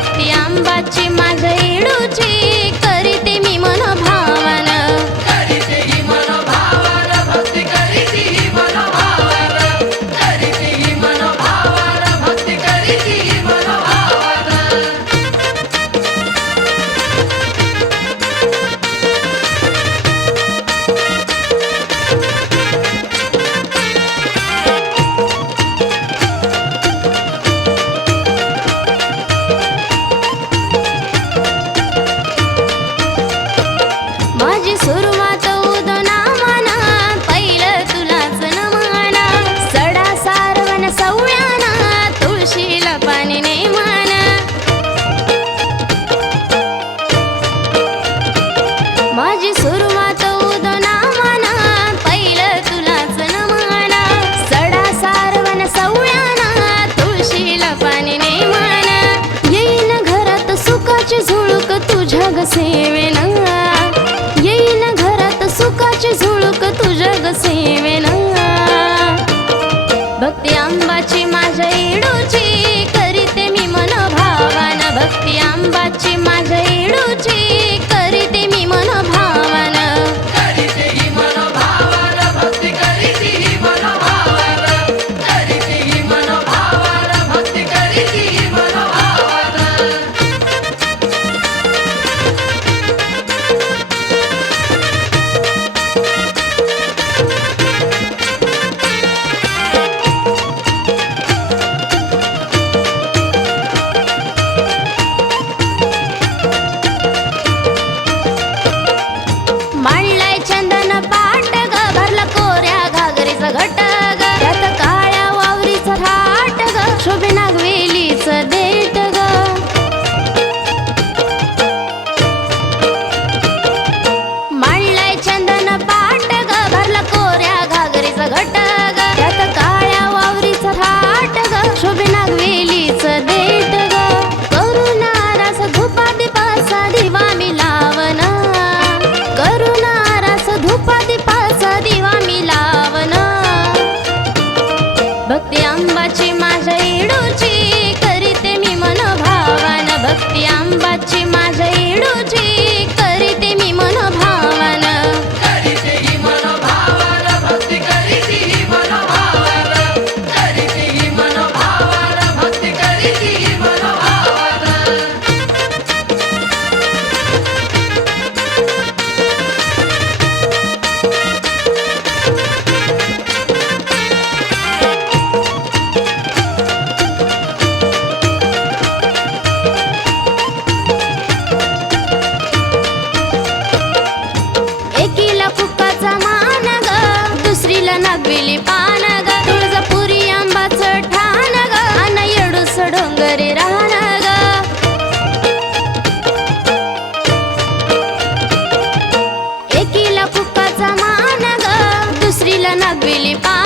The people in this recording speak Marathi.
आंबाची माझे सेवेन. येईल घरात सुखाची झुळूक तुझ्या ग सेवेन. भक्ती आंबाची माझ्या 爹 really fun.